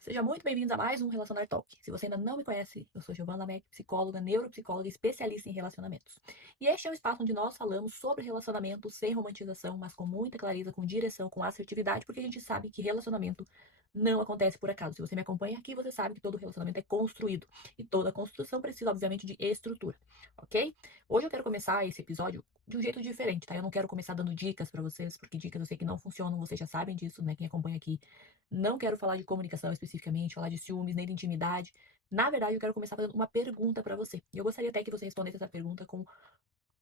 Seja muito bem-vindo a mais um Relacionar Talk. Se você ainda não me conhece, eu sou Giovanna Mac, psicóloga, neuropsicóloga e especialista em relacionamentos. E este é um espaço onde nós falamos sobre relacionamento sem romantização, mas com muita clareza, com direção, com assertividade, porque a gente sabe que relacionamento não acontece por acaso. Se você me acompanha aqui, você sabe que todo relacionamento é construído. E toda construção precisa, obviamente, de estrutura, ok? Hoje eu quero começar esse episódio de um jeito diferente, tá? Eu não quero começar dando dicas pra vocês, porque dicas eu sei que não funcionam, vocês já sabem disso, né? Quem acompanha aqui. Não quero falar de comunicação especificamente, falar de ciúmes, nem de intimidade. Na verdade, eu quero começar fazendo uma pergunta para você. E eu gostaria até que você respondesse essa pergunta com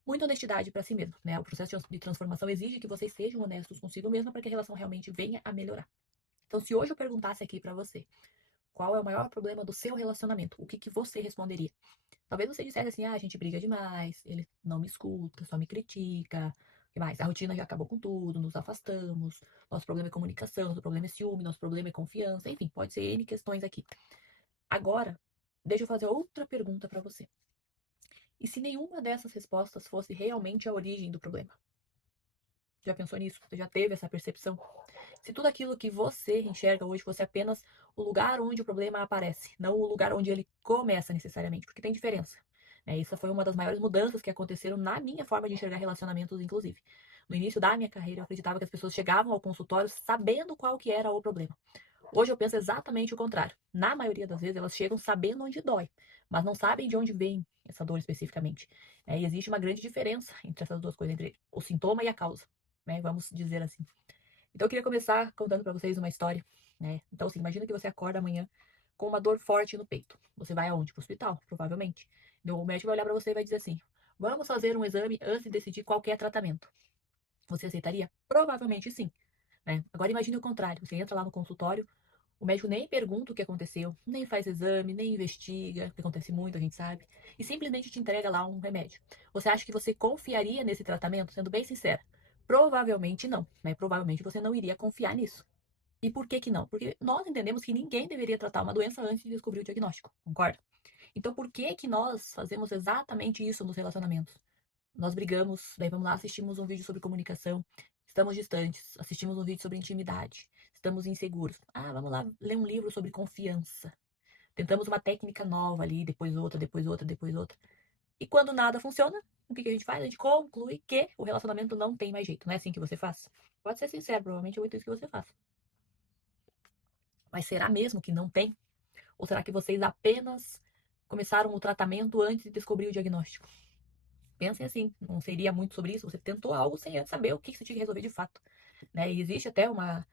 muita honestidade para si mesmo, né? O processo de transformação exige que vocês sejam honestos consigo mesmo para que a relação realmente venha a melhorar. Então, se hoje eu perguntasse aqui para você, qual é o maior problema do seu relacionamento? O que você responderia? Talvez você dissesse assim: ah, a gente briga demais, ele não me escuta, só me critica. O que mais? A rotina já acabou com tudo, nos afastamos, nosso problema é comunicação, nosso problema é ciúme, nosso problema é confiança, enfim, pode ser N questões aqui. Agora, deixa eu fazer outra pergunta para você. E se nenhuma dessas respostas fosse realmente a origem do problema? Já pensou nisso? Você já teve essa percepção? Se tudo aquilo que você enxerga hoje fosse apenas o lugar onde o problema aparece, não o lugar onde ele começa necessariamente, porque tem diferença. Essa foi uma das maiores mudanças que aconteceram na minha forma de enxergar relacionamentos, inclusive. No início da minha carreira, eu acreditava que as pessoas chegavam ao consultório sabendo qual que era o problema. Hoje eu penso exatamente o contrário. Na maioria das vezes, elas chegam sabendo onde dói, mas não sabem de onde vem essa dor especificamente. E existe uma grande diferença entre essas duas coisas, entre o sintoma e a causa, né? Vamos dizer assim. Então eu queria começar contando para vocês uma história, né? Então, assim, imagina que você acorda amanhã com uma dor forte no peito. Você vai aonde? Pro hospital, provavelmente. O médico vai olhar para você e vai dizer assim: vamos fazer um exame antes de decidir qualquer tratamento. Você aceitaria? Provavelmente sim, né? Agora imagine o contrário. Você entra lá no consultório, o médico nem pergunta o que aconteceu, nem faz exame, nem investiga, que acontece muito, a gente sabe, e simplesmente te entrega lá um remédio. Você acha que você confiaria nesse tratamento? Sendo bem sincera, provavelmente não, né? Provavelmente você não iria confiar nisso. E por que que não? Porque nós entendemos que ninguém deveria tratar uma doença antes de descobrir o diagnóstico, concorda? Então por que que nós fazemos exatamente isso nos relacionamentos? Nós brigamos, daí vamos lá, assistimos um vídeo sobre comunicação, estamos distantes, assistimos um vídeo sobre intimidade, estamos inseguros. Ah, vamos lá ler um livro sobre confiança. Tentamos uma técnica nova ali, depois outra, depois outra, depois outra. E quando nada funciona, o que a gente faz? A gente conclui que o relacionamento não tem mais jeito. Não é assim que você faz? Pode ser sincero, provavelmente é muito isso que você faz. Mas será mesmo que não tem? Ou será que vocês apenas começaram o tratamento antes de descobrir o diagnóstico? Pensem assim, não seria muito sobre isso. Você tentou algo sem antes saber o que você tinha que resolver de fato, né? E existe até uma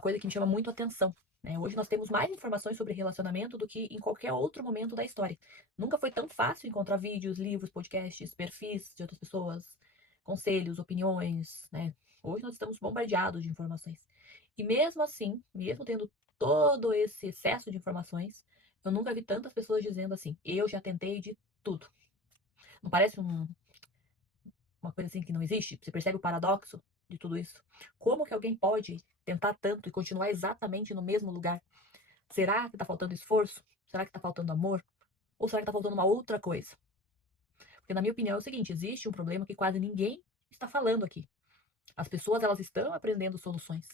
coisa que me chama muito a atenção, né? Hoje nós temos mais informações sobre relacionamento do que em qualquer outro momento da história. Nunca foi tão fácil encontrar vídeos, livros, podcasts, perfis de outras pessoas, conselhos, opiniões, né? Hoje nós estamos bombardeados de informações. E mesmo assim, mesmo tendo todo esse excesso de informações, eu nunca vi tantas pessoas dizendo assim: eu já tentei de tudo. Não parece uma coisa assim que não existe? Você percebe o paradoxo de tudo isso? Como que alguém pode tentar tanto e continuar exatamente no mesmo lugar? Será que tá faltando esforço? Será que tá faltando amor? Ou será que tá faltando uma outra coisa? Porque na minha opinião é o seguinte, existe um problema que quase ninguém está falando aqui. As pessoas, elas estão aprendendo soluções.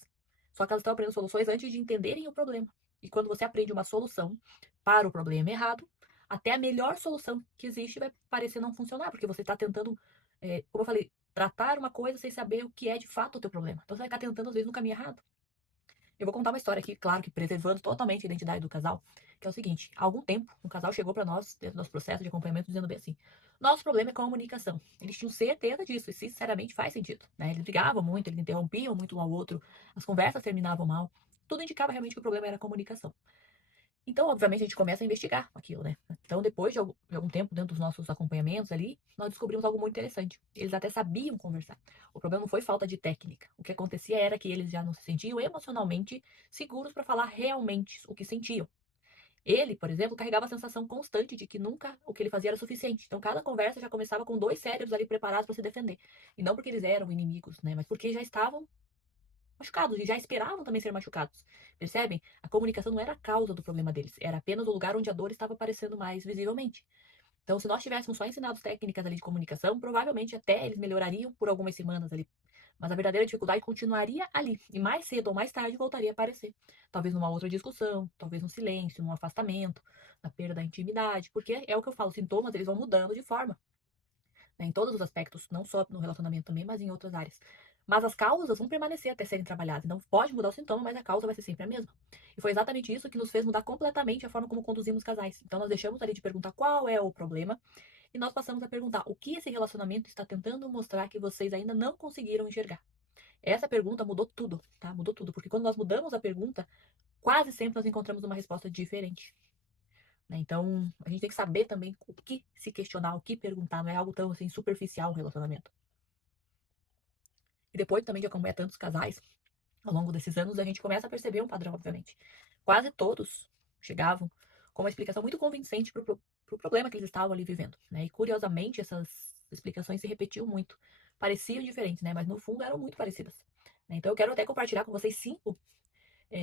Só que elas estão aprendendo soluções antes de entenderem o problema. E quando você aprende uma solução para o problema errado, até a melhor solução que existe vai parecer não funcionar, porque você está tentando, como eu falei, tratar uma coisa sem saber o que é de fato o teu problema. Então você vai ficar tentando, às vezes, no caminho errado. Eu vou contar uma história aqui, claro que preservando totalmente a identidade do casal, que é o seguinte: há algum tempo, um casal chegou para nós, dentro do nosso processo de acompanhamento, dizendo bem assim: nosso problema é comunicação. Eles tinham certeza disso, e sinceramente faz sentido, né? Eles brigavam muito, eles interrompiam muito um ao outro, as conversas terminavam mal. Tudo indicava realmente que o problema era a comunicação. Então, obviamente, a gente começa a investigar aquilo, né? Então, depois de algum tempo, dentro dos nossos acompanhamentos ali, nós descobrimos algo muito interessante. Eles até sabiam conversar. O problema não foi falta de técnica. O que acontecia era que eles já não se sentiam emocionalmente seguros para falar realmente o que sentiam. Ele, por exemplo, carregava a sensação constante de que nunca o que ele fazia era suficiente. Então, cada conversa já começava com dois cérebros ali preparados para se defender. E não porque eles eram inimigos, né? Mas porque já estavam machucados e já esperavam também ser machucados. Percebem? A comunicação não era a causa do problema deles, era apenas o lugar onde a dor estava aparecendo mais visivelmente. Então, se nós tivéssemos só ensinado técnicas ali de comunicação, provavelmente até eles melhorariam por algumas semanas ali. Mas a verdadeira dificuldade continuaria ali, e mais cedo ou mais tarde voltaria a aparecer. Talvez numa outra discussão, talvez no silêncio, num afastamento, na perda da intimidade, porque é o que eu falo, os sintomas eles vão mudando de forma, né, em todos os aspectos, não só no relacionamento também, mas em outras áreas. Mas as causas vão permanecer até serem trabalhadas. Então pode mudar o sintoma, mas a causa vai ser sempre a mesma. E foi exatamente isso que nos fez mudar completamente a forma como conduzimos casais. Então nós deixamos ali de perguntar qual é o problema e nós passamos a perguntar o que esse relacionamento está tentando mostrar que vocês ainda não conseguiram enxergar. Essa pergunta mudou tudo, tá? Mudou tudo, porque quando nós mudamos a pergunta, quase sempre nós encontramos uma resposta diferente. Né? Então, a gente tem que saber também o que se questionar, o que perguntar, não é algo tão assim superficial um relacionamento. E depois também de acompanhar tantos casais, ao longo desses anos, a gente começa a perceber um padrão, obviamente. Quase todos chegavam com uma explicação muito convincente para o problema que eles estavam ali vivendo. Né? E curiosamente, essas explicações se repetiam muito. Pareciam diferentes, né? Mas no fundo eram muito parecidas. Né? Então eu quero até compartilhar com vocês 5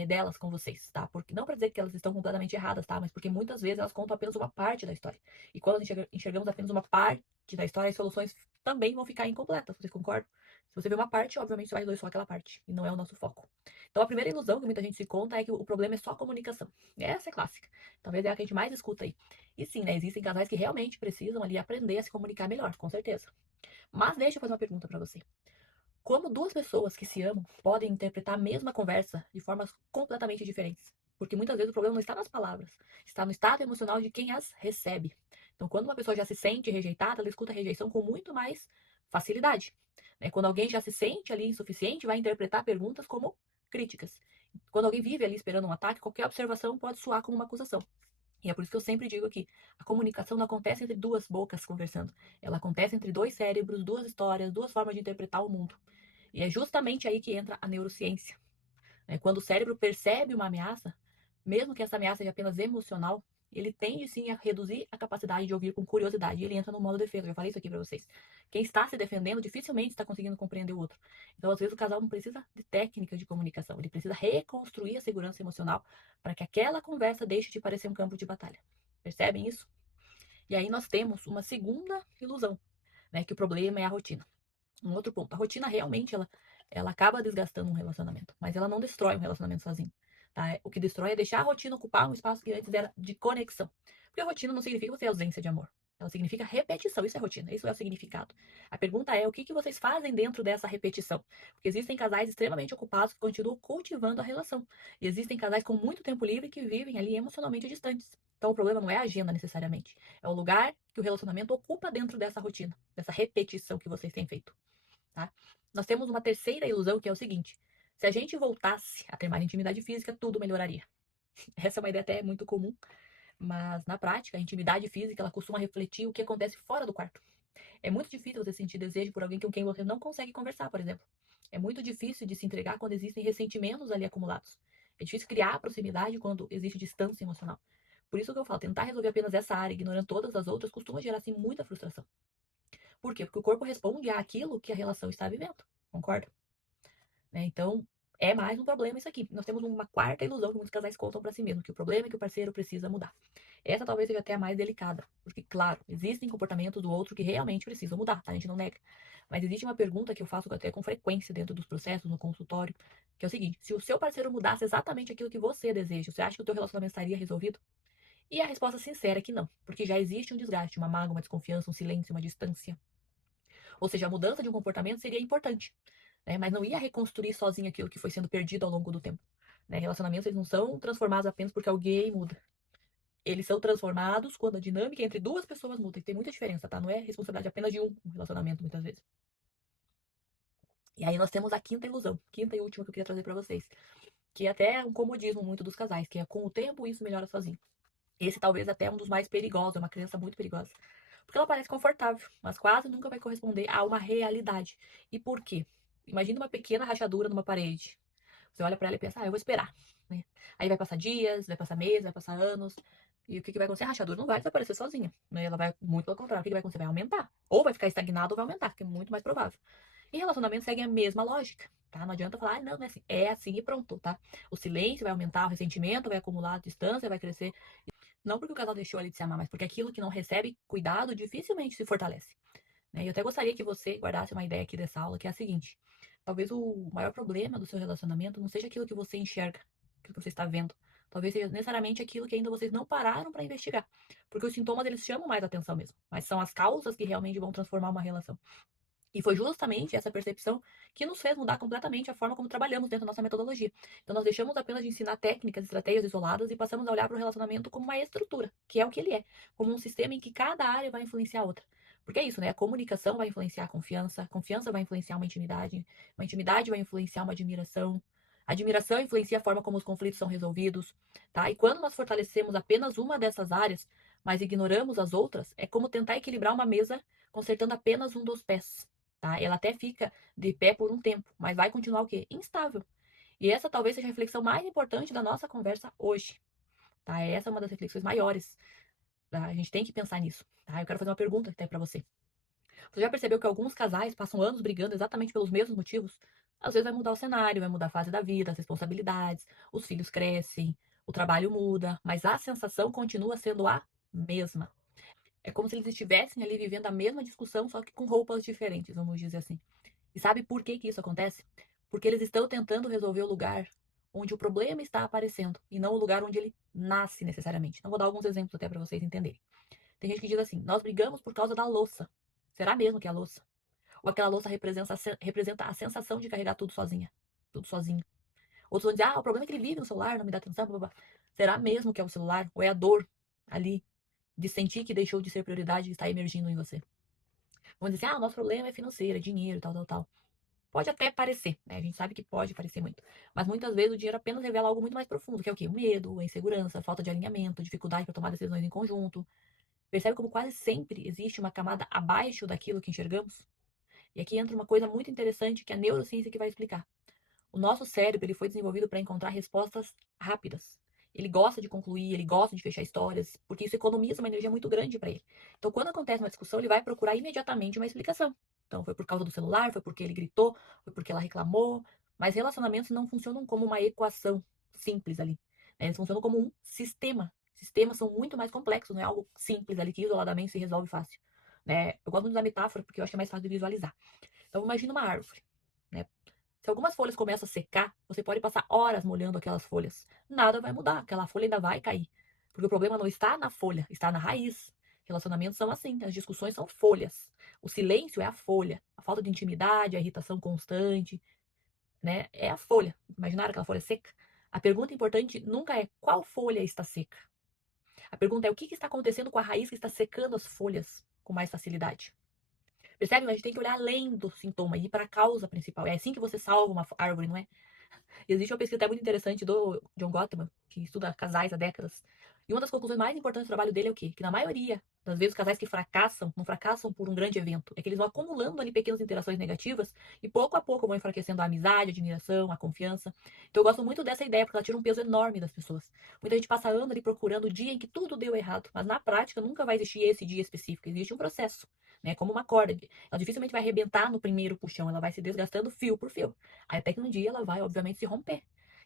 delas com vocês, tá? Porque não para dizer que elas estão completamente erradas, tá? Mas porque muitas vezes elas contam apenas uma parte da história. E quando nós enxergamos apenas uma parte da história, as soluções também vão ficar incompletas. Vocês concordam? Se você vê uma parte, obviamente você vai resolver só aquela parte. E não é o nosso foco. Então a primeira ilusão que muita gente se conta é que o problema é só a comunicação. Essa é clássica. Talvez é a que a gente mais escuta aí. E sim, né? Existem casais que realmente precisam ali aprender a se comunicar melhor, com certeza. Mas deixa eu fazer uma pergunta para você. Como duas pessoas que se amam podem interpretar a mesma conversa de formas completamente diferentes? Porque muitas vezes o problema não está nas palavras, está no estado emocional de quem as recebe. Então, quando uma pessoa já se sente rejeitada, ela escuta a rejeição com muito mais facilidade. Né? Quando alguém já se sente ali insuficiente, vai interpretar perguntas como críticas. Quando alguém vive ali esperando um ataque, qualquer observação pode soar como uma acusação. E é por isso que eu sempre digo aqui, a comunicação não acontece entre duas bocas conversando. Ela acontece entre dois cérebros, duas histórias, duas formas de interpretar o mundo. E é justamente aí que entra a neurociência. Né? Quando o cérebro percebe uma ameaça, mesmo que essa ameaça seja apenas emocional, ele tende sim a reduzir a capacidade de ouvir com curiosidade. E ele entra no modo defesa. Eu já falei isso aqui para vocês. Quem está se defendendo dificilmente está conseguindo compreender o outro. Então, às vezes, o casal não precisa de técnicas de comunicação. Ele precisa reconstruir a segurança emocional para que aquela conversa deixe de parecer um campo de batalha. Percebem isso? E aí nós temos uma segunda ilusão, né? Que o problema é a rotina. Um outro ponto, a rotina realmente ela acaba desgastando um relacionamento, mas ela não destrói um relacionamento sozinho. Tá? O que destrói é deixar a rotina ocupar um espaço que antes era de conexão. Porque a rotina não significa você ausência de amor. Ela significa repetição, isso é rotina, isso é o significado. A pergunta é o que vocês fazem dentro dessa repetição? Porque existem casais extremamente ocupados que continuam cultivando a relação. E existem casais com muito tempo livre que vivem ali emocionalmente distantes. Então o problema não é a agenda necessariamente, é o lugar que o relacionamento ocupa dentro dessa rotina, dessa repetição que vocês têm feito. Tá? Nós temos uma terceira ilusão que é o seguinte: se a gente voltasse a ter mais intimidade física, tudo melhoraria. Essa é uma ideia até muito comum, mas na prática, a intimidade física ela costuma refletir o que acontece fora do quarto. É muito difícil você sentir desejo por alguém com quem você não consegue conversar, por exemplo. É muito difícil de se entregar quando existem ressentimentos ali acumulados. É difícil criar proximidade quando existe distância emocional. Por isso que eu falo, tentar resolver apenas essa área, ignorando todas as outras, costuma gerar assim muita frustração. Por quê? Porque o corpo responde àquilo que a relação está vivendo. Concorda? Né? Então, é mais um problema isso aqui. Nós temos uma quarta ilusão que muitos casais contam para si mesmos, que o problema é que o parceiro precisa mudar. Essa talvez seja até a mais delicada, porque, claro, existem comportamentos do outro que realmente precisam mudar, tá? A gente não nega. Mas existe uma pergunta que eu faço até com frequência dentro dos processos, no consultório, que é o seguinte: se o seu parceiro mudasse exatamente aquilo que você deseja, você acha que o teu relacionamento estaria resolvido? E a resposta sincera é que não, porque já existe um desgaste, uma mágoa, uma desconfiança, um silêncio, uma distância. Ou seja, a mudança de um comportamento seria importante, né? Mas não ia reconstruir sozinho aquilo que foi sendo perdido ao longo do tempo. Né? Relacionamentos eles não são transformados apenas porque alguém muda. Eles são transformados quando a dinâmica entre duas pessoas muda. E tem muita diferença, tá? Não é responsabilidade apenas de um relacionamento, muitas vezes. E aí nós temos a quinta ilusão, quinta e última que eu queria trazer para vocês, que é até um comodismo muito dos casais, que é com o tempo isso melhora sozinho. Esse talvez até é um dos mais perigosos, é uma crença muito perigosa. Porque ela parece confortável, mas quase nunca vai corresponder a uma realidade. E por quê? Imagina uma pequena rachadura numa parede. Você olha para ela e pensa, eu vou esperar. Né? Aí vai passar dias, vai passar meses, vai passar anos. E o que vai acontecer? A rachadura não vai desaparecer sozinha. Né? Ela vai, muito pelo contrário, o que vai acontecer? Vai aumentar. Ou vai ficar estagnado ou vai aumentar, que é muito mais provável. E relacionamentos seguem a mesma lógica. Tá? Não adianta falar, não, não é assim. É assim e pronto, tá? O silêncio vai aumentar, o ressentimento vai acumular, a distância vai crescer. Não porque o casal deixou ali de se amar, mas porque aquilo que não recebe cuidado dificilmente se fortalece. Né? E eu até gostaria que você guardasse uma ideia aqui dessa aula, que é a seguinte: Talvez o maior problema do seu relacionamento não seja aquilo que você enxerga, aquilo que você está vendo. Talvez seja necessariamente aquilo que ainda vocês não pararam para investigar. Porque os sintomas, eles chamam mais atenção mesmo. Mas são as causas que realmente vão transformar uma relação. E foi justamente essa percepção que nos fez mudar completamente a forma como trabalhamos dentro da nossa metodologia. Então, nós deixamos apenas de ensinar técnicas, estratégias isoladas e passamos a olhar para o relacionamento como uma estrutura, que é o que ele é, como um sistema em que cada área vai influenciar a outra. Porque é isso, né? A comunicação vai influenciar a confiança vai influenciar uma intimidade vai influenciar uma admiração, a admiração influencia a forma como os conflitos são resolvidos, tá? E quando nós fortalecemos apenas uma dessas áreas, mas ignoramos as outras, é como tentar equilibrar uma mesa consertando apenas um dos pés. Tá? Ela até fica de pé por um tempo, mas vai continuar o quê? Instável. E essa talvez seja a reflexão mais importante da nossa conversa hoje. Tá? Essa é uma das reflexões maiores. Tá? A gente tem que pensar nisso. Tá? Eu quero fazer uma pergunta até para você. Você já percebeu que alguns casais passam anos brigando exatamente pelos mesmos motivos? Às vezes vai mudar o cenário, vai mudar a fase da vida, as responsabilidades, os filhos crescem, o trabalho muda, mas a sensação continua sendo a mesma. É como se eles estivessem ali vivendo a mesma discussão, só que com roupas diferentes, vamos dizer assim. E sabe por que que isso acontece? Porque eles estão tentando resolver o lugar onde o problema está aparecendo e não o lugar onde ele nasce necessariamente. Então vou dar alguns exemplos até para vocês entenderem. Tem gente que diz assim: nós brigamos por causa da louça. Será mesmo que é a louça? Ou aquela louça representa a sensação de carregar tudo sozinha, tudo sozinho. Outros vão dizer: o problema é que ele vive no celular, não me dá atenção, blá, blá, blá. Será mesmo que é o celular? Ou é a dor ali de sentir que deixou de ser prioridade e está emergindo em você? Vão dizer assim: o nosso problema é financeiro, é dinheiro, tal, tal, tal. Pode até parecer, né? A gente sabe que pode parecer muito. Mas muitas vezes o dinheiro apenas revela algo muito mais profundo, que é o quê? O medo, a insegurança, a falta de alinhamento, dificuldade para tomar decisões em conjunto. Percebe como quase sempre existe uma camada abaixo daquilo que enxergamos? E aqui entra uma coisa muito interessante que é a neurociência que vai explicar. O nosso cérebro ele foi desenvolvido para encontrar respostas rápidas. Ele gosta de concluir, ele gosta de fechar histórias, porque isso economiza uma energia muito grande para ele. Então, quando acontece uma discussão, ele vai procurar imediatamente uma explicação. Então, foi por causa do celular, foi porque ele gritou, foi porque ela reclamou. Mas relacionamentos não funcionam como uma equação simples ali, né? Eles funcionam como um sistema. Sistemas são muito mais complexos, não é algo simples ali que isoladamente se resolve fácil, né? Eu gosto muito da metáfora porque eu acho que é mais fácil de visualizar. Então, imagina uma árvore, né? Se algumas folhas começam a secar, você pode passar horas molhando aquelas folhas. Nada vai mudar, aquela folha ainda vai cair. Porque o problema não está na folha, está na raiz. Relacionamentos são assim, as discussões são folhas. O silêncio é a folha. A falta de intimidade, a irritação constante, né? É a folha. Imaginaram aquela folha seca? A pergunta importante nunca é qual folha está seca. A pergunta é o que está acontecendo com a raiz que está secando as folhas com mais facilidade. Percebe? A gente tem que olhar além do sintoma e ir para a causa principal. É assim que você salva uma árvore, não é? Existe uma pesquisa até muito interessante do John Gottman, que estuda casais há décadas. E uma das conclusões mais importantes do trabalho dele é o quê? Que na maioria das vezes os casais que fracassam, não fracassam por um grande evento. É que eles vão acumulando ali pequenas interações negativas e pouco a pouco vão enfraquecendo a amizade, a admiração, a confiança. Então eu gosto muito dessa ideia, porque ela tira um peso enorme das pessoas. Muita gente passa anos ali procurando o dia em que tudo deu errado, mas na prática nunca vai existir esse dia específico. Existe um processo, né? Como uma corda. Ela dificilmente vai arrebentar no primeiro puxão, ela vai se desgastando fio por fio. Aí até que um dia ela vai, obviamente, se romper.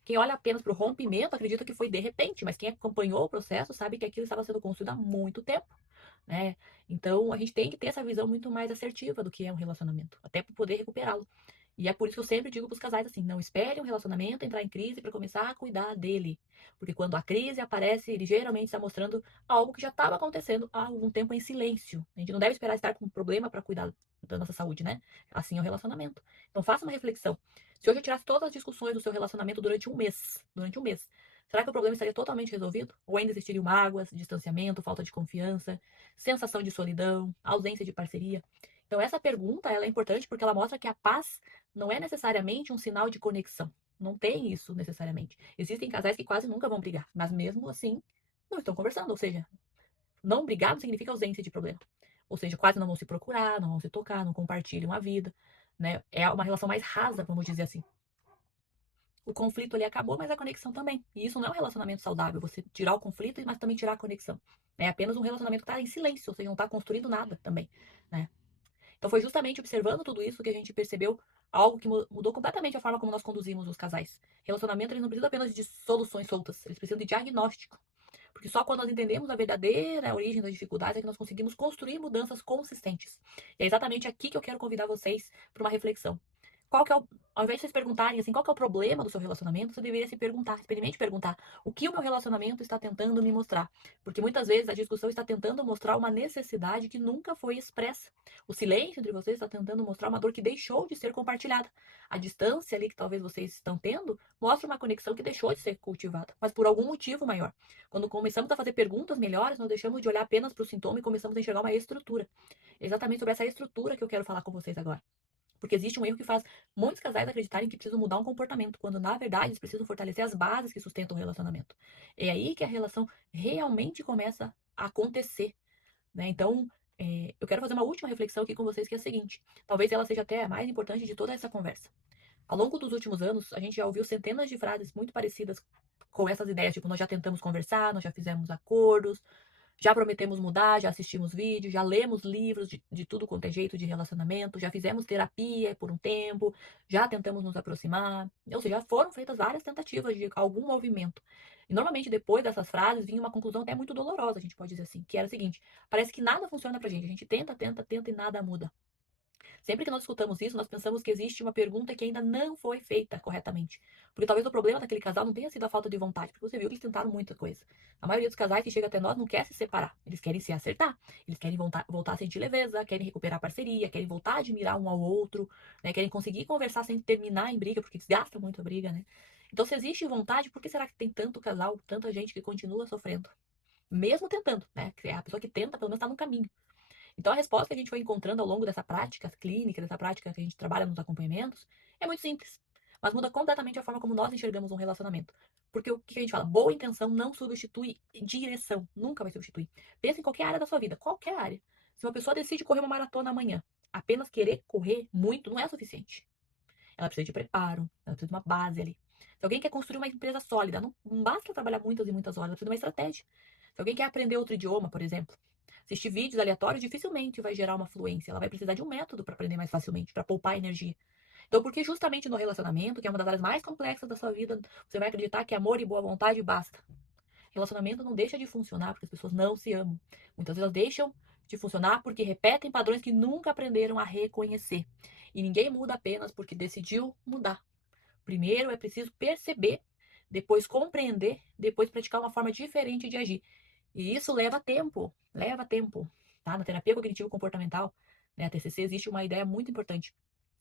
Quem olha apenas para o rompimento acredita que foi de repente, mas quem acompanhou o processo sabe que aquilo estava sendo construído há muito tempo, né? Então a gente tem que ter essa visão muito mais assertiva do que é um relacionamento, até para poder recuperá-lo. E é por isso que eu sempre digo para os casais assim: não espere um relacionamento entrar em crise para começar a cuidar dele. Porque quando a crise aparece, ele geralmente está mostrando algo que já estava acontecendo há algum tempo em silêncio. A gente não deve esperar estar com um problema para cuidar da nossa saúde, né? Assim é o relacionamento. Então faça uma reflexão. Se hoje eu tirasse todas as discussões do seu relacionamento durante um mês, será que o problema estaria totalmente resolvido? Ou ainda existiriam mágoas, distanciamento, falta de confiança, sensação de solidão, ausência de parceria? Então essa pergunta ela é importante porque ela mostra que a paz não é necessariamente um sinal de conexão. Não tem isso necessariamente. Existem casais que quase nunca vão brigar, mas mesmo assim não estão conversando. Ou seja, não brigar não significa ausência de problema. Ou seja, quase não vão se procurar, não vão se tocar, não compartilham a vida, né? É uma relação mais rasa, vamos dizer assim. O conflito ali acabou, mas a conexão também. E isso não é um relacionamento saudável. Você tirar o conflito, mas também tirar a conexão. É apenas um relacionamento que está em silêncio, ou seja, não está construindo nada também, né? Então foi justamente observando tudo isso que a gente percebeu algo que mudou completamente a forma como nós conduzimos os casais. Relacionamento, eles não precisam apenas de soluções soltas, eles precisam de diagnóstico. Porque só quando nós entendemos a verdadeira origem das dificuldades é que nós conseguimos construir mudanças consistentes. E é exatamente aqui que eu quero convidar vocês para uma reflexão. qual que é o... Ao invés de vocês perguntarem assim, qual que é o problema do seu relacionamento, você deveria se perguntar, experimente perguntar o que o meu relacionamento está tentando me mostrar. Porque muitas vezes a discussão está tentando mostrar uma necessidade que nunca foi expressa. O silêncio entre vocês está tentando mostrar uma dor que deixou de ser compartilhada. A distância ali que talvez vocês estão tendo mostra uma conexão que deixou de ser cultivada, mas por algum motivo maior. Quando começamos a fazer perguntas melhores, nós deixamos de olhar apenas para o sintoma e começamos a enxergar uma estrutura. É exatamente sobre essa estrutura que eu quero falar com vocês agora. Porque existe um erro que faz muitos casais acreditarem que precisam mudar um comportamento, quando na verdade eles precisam fortalecer as bases que sustentam o relacionamento. É aí que a relação realmente começa a acontecer, né? Então, eu quero fazer uma última reflexão aqui com vocês, que é a seguinte: talvez ela seja até a mais importante de toda essa conversa. Ao longo dos últimos anos, a gente já ouviu centenas de frases muito parecidas com essas ideias, tipo, nós já tentamos conversar, nós já fizemos acordos, já prometemos mudar, já assistimos vídeos, já lemos livros de tudo quanto é jeito de relacionamento, já fizemos terapia por um tempo, já tentamos nos aproximar. Ou seja, já foram feitas várias tentativas de algum movimento. E normalmente depois dessas frases vinha uma conclusão até muito dolorosa, a gente pode dizer assim, que era a seguinte: parece que nada funciona pra gente, a gente tenta, tenta, tenta e nada muda. Sempre que nós escutamos isso, nós pensamos que existe uma pergunta que ainda não foi feita corretamente. Porque talvez o problema daquele casal não tenha sido a falta de vontade, porque você viu que eles tentaram muita coisa. A maioria dos casais que chega até nós não quer se separar, eles querem se acertar, eles querem voltar a sentir leveza, querem recuperar a parceria, querem voltar a admirar um ao outro, né? Querem conseguir conversar sem terminar em briga, porque desgasta muito a briga, né? Então, se existe vontade, por que será que tem tanto casal, tanta gente que continua sofrendo? Mesmo tentando, né? A pessoa que tenta, pelo menos, está no caminho. Então, a resposta que a gente foi encontrando ao longo dessa prática clínica, dessa prática que a gente trabalha nos acompanhamentos, é muito simples. Mas muda completamente a forma como nós enxergamos um relacionamento. Porque o que a gente fala? Boa intenção não substitui direção. Nunca vai substituir. Pensa em qualquer área da sua vida, qualquer área. Se uma pessoa decide correr uma maratona amanhã, apenas querer correr muito não é suficiente. Ela precisa de preparo, ela precisa de uma base ali. Se alguém quer construir uma empresa sólida, não basta trabalhar muitas e muitas horas, ela precisa de uma estratégia. Se alguém quer aprender outro idioma, por exemplo, assistir vídeos aleatórios dificilmente vai gerar uma fluência. Ela vai precisar de um método para aprender mais facilmente, para poupar energia. Então, porque justamente no relacionamento, que é uma das áreas mais complexas da sua vida, você vai acreditar que amor e boa vontade basta. Relacionamento não deixa de funcionar porque as pessoas não se amam. Muitas vezes elas deixam de funcionar porque repetem padrões que nunca aprenderam a reconhecer. E ninguém muda apenas porque decidiu mudar. Primeiro é preciso perceber, depois compreender, depois praticar uma forma diferente de agir. E isso leva tempo, leva tempo. Tá? Na terapia cognitivo-comportamental, né, a TCC, existe uma ideia muito importante.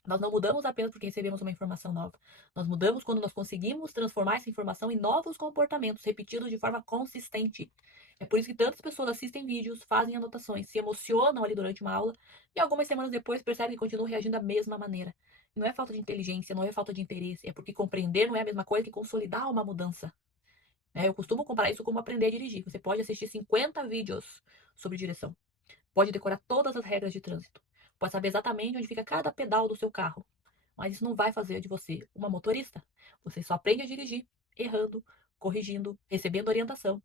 Nós não mudamos apenas porque recebemos uma informação nova. Nós mudamos quando nós conseguimos transformar essa informação em novos comportamentos, repetidos de forma consistente. É por isso que tantas pessoas assistem vídeos, fazem anotações, se emocionam ali durante uma aula e algumas semanas depois percebem que continuam reagindo da mesma maneira. Não é falta de inteligência, não é falta de interesse, é porque compreender não é a mesma coisa que consolidar uma mudança. Eu costumo comparar isso como aprender a dirigir. Você pode assistir 50 vídeos sobre direção, pode decorar todas as regras de trânsito, pode saber exatamente onde fica cada pedal do seu carro, mas isso não vai fazer de você uma motorista. Você só aprende a dirigir errando, corrigindo, recebendo orientação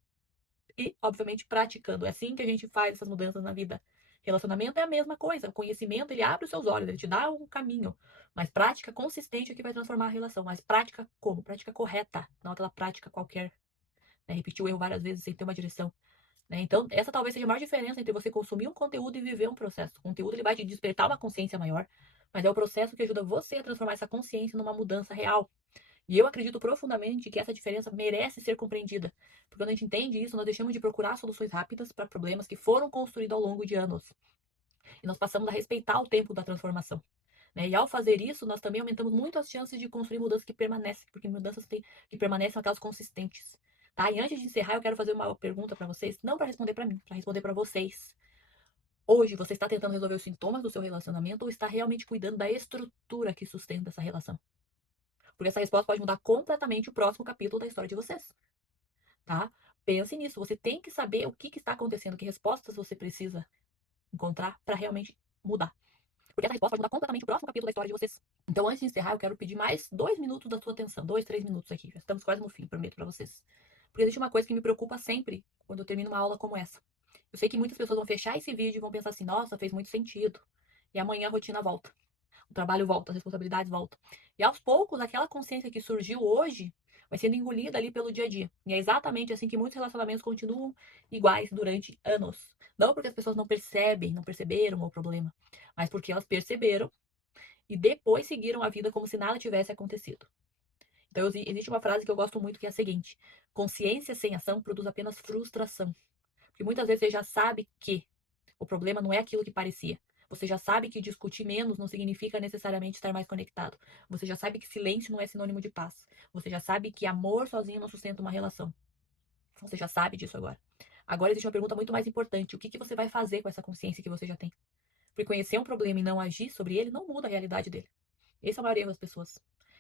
e, obviamente, praticando. É assim que a gente faz essas mudanças na vida. Relacionamento é a mesma coisa. O conhecimento, ele abre os seus olhos, ele te dá um caminho. Mas prática consistente é que vai transformar a relação. Mas prática como? Prática correta, não aquela prática qualquer. Né? Repetir o erro várias vezes sem ter uma direção. Né? Então, essa talvez seja a maior diferença entre você consumir um conteúdo e viver um processo. O conteúdo, ele vai te despertar uma consciência maior, mas é o processo que ajuda você a transformar essa consciência numa mudança real. E eu acredito profundamente que essa diferença merece ser compreendida. Porque quando a gente entende isso, nós deixamos de procurar soluções rápidas para problemas que foram construídos ao longo de anos. E nós passamos a respeitar o tempo da transformação. Né? E ao fazer isso, nós também aumentamos muito as chances de construir mudanças que permanecem, porque mudanças que permanecem são aquelas consistentes. Tá? E antes de encerrar, eu quero fazer uma pergunta para vocês, não para responder para mim, para responder para vocês. Hoje, você está tentando resolver os sintomas do seu relacionamento ou está realmente cuidando da estrutura que sustenta essa relação? Porque essa resposta pode mudar completamente o próximo capítulo da história de vocês, tá? Pense nisso. Você tem que saber o que está acontecendo, que respostas você precisa encontrar para realmente mudar. Porque essa resposta pode mudar completamente o próximo capítulo da história de vocês. Então, antes de encerrar, eu quero pedir mais 2 minutos da sua atenção. 2, 3 minutos aqui. Já estamos quase no fim, prometo para vocês. Porque existe uma coisa que me preocupa sempre quando eu termino uma aula como essa. Eu sei que muitas pessoas vão fechar esse vídeo e vão pensar assim: nossa, fez muito sentido. E amanhã a rotina volta. O trabalho volta, as responsabilidades voltam. E aos poucos, aquela consciência que surgiu hoje vai sendo engolida ali pelo dia a dia. E é exatamente assim que muitos relacionamentos continuam iguais durante anos. Não porque as pessoas não percebem, não perceberam o problema, mas porque elas perceberam e depois seguiram a vida como se nada tivesse acontecido. Então, existe uma frase que eu gosto muito que é a seguinte: consciência sem ação produz apenas frustração. Porque muitas vezes você já sabe que o problema não é aquilo que parecia. Você já sabe que discutir menos não significa necessariamente estar mais conectado. Você já sabe que silêncio não é sinônimo de paz. Você já sabe que amor sozinho não sustenta uma relação. Você já sabe disso agora. Agora existe uma pergunta muito mais importante: o que você vai fazer com essa consciência que você já tem? Porque conhecer um problema e não agir sobre ele não muda a realidade dele. Esse é o maior erro das pessoas.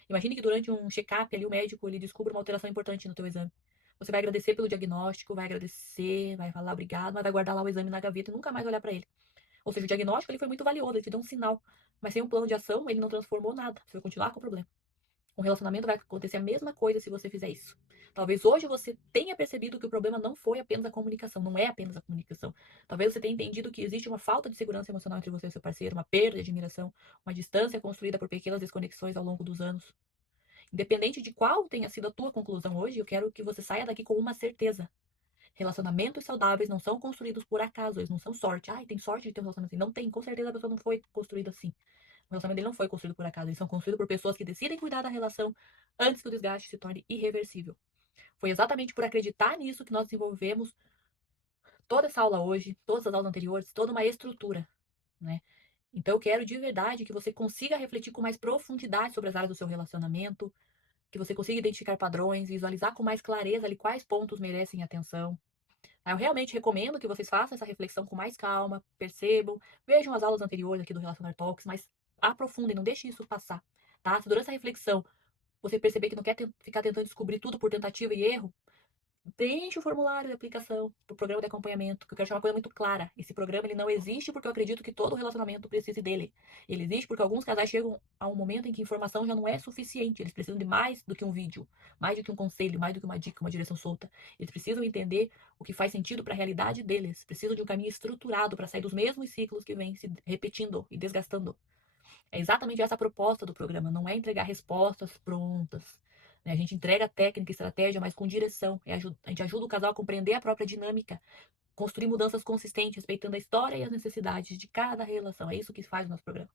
Imagine que durante um check-up ali o médico ele descubra uma alteração importante no teu exame. Você vai agradecer pelo diagnóstico, vai agradecer, vai falar obrigado, mas vai guardar lá o exame na gaveta e nunca mais olhar para ele. Ou seja, o diagnóstico ele foi muito valioso, ele te deu um sinal, mas sem um plano de ação ele não transformou nada. Você vai continuar com o problema. Com o relacionamento vai acontecer a mesma coisa se você fizer isso. Talvez hoje você tenha percebido que o problema não foi apenas a comunicação, não é apenas a comunicação. Talvez você tenha entendido que existe uma falta de segurança emocional entre você e seu parceiro, uma perda de admiração, uma distância construída por pequenas desconexões ao longo dos anos. Independente de qual tenha sido a tua conclusão hoje, eu quero que você saia daqui com uma certeza. Relacionamentos saudáveis não são construídos por acaso, eles não são sorte. Ai, tem sorte de ter um relacionamento assim. Não tem, com certeza a pessoa não foi construída assim. O relacionamento dele não foi construído por acaso, eles são construídos por pessoas que decidem cuidar da relação antes que o desgaste se torne irreversível. Foi exatamente por acreditar nisso que nós desenvolvemos toda essa aula hoje, todas as aulas anteriores, toda uma estrutura, né? Então eu quero de verdade que você consiga refletir com mais profundidade sobre as áreas do seu relacionamento, que você consiga identificar padrões, visualizar com mais clareza ali quais pontos merecem atenção. Eu realmente recomendo que vocês façam essa reflexão com mais calma, percebam, vejam as aulas anteriores aqui do Relacionar Talks, mas aprofundem, não deixe isso passar, tá? Se durante essa reflexão você perceber que não quer ficar tentando descobrir tudo por tentativa e erro, preenche o formulário de aplicação do programa de acompanhamento, que eu quero chamar uma coisa muito clara. Esse programa ele não existe porque eu acredito que todo relacionamento precise dele. Ele existe porque alguns casais chegam a um momento em que informação já não é suficiente. Eles precisam de mais do que um vídeo, mais do que um conselho, mais do que uma dica, uma direção solta. Eles precisam entender o que faz sentido para a realidade deles. Precisam de um caminho estruturado para sair dos mesmos ciclos que vêm se repetindo e desgastando. É exatamente essa a proposta do programa, não é entregar respostas prontas. Né? A gente entrega técnica e estratégia, mas com direção. A gente ajuda o casal a compreender a própria dinâmica, construir mudanças consistentes, respeitando a história e as necessidades de cada relação. É isso que faz o nosso programa.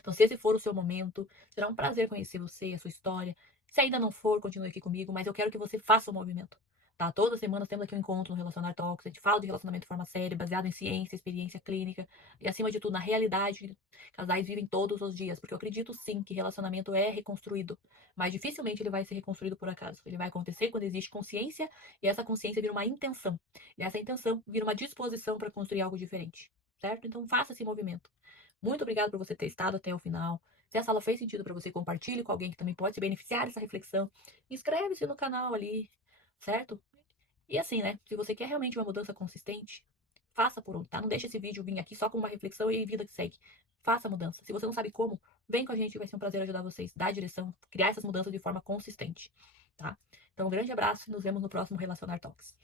Então, se esse for o seu momento, será um prazer conhecer você e a sua história. Se ainda não for, continue aqui comigo, mas eu quero que você faça o movimento. Tá? Toda semana temos aqui um encontro no Relacionar Talks. A gente fala de relacionamento de forma séria, baseado em ciência, experiência clínica e, acima de tudo, na realidade que casais vivem todos os dias. Porque eu acredito sim que relacionamento é reconstruído, mas dificilmente ele vai ser reconstruído por acaso. Ele vai acontecer quando existe consciência e essa consciência vira uma intenção. E essa intenção vira uma disposição para construir algo diferente. Certo? Então faça esse movimento. Muito obrigada por você ter estado até o final. Se essa aula fez sentido para você, compartilhe com alguém que também pode se beneficiar dessa reflexão. Inscreve-se no canal ali, certo? E assim, né? Se você quer realmente uma mudança consistente, faça por onde, tá? Não deixe esse vídeo vir aqui só com uma reflexão e vida que segue. Faça a mudança. Se você não sabe como, vem com a gente, vai ser um prazer ajudar vocês, dar a direção, criar essas mudanças de forma consistente, tá? Então, um grande abraço e nos vemos no próximo Relacionar Talks.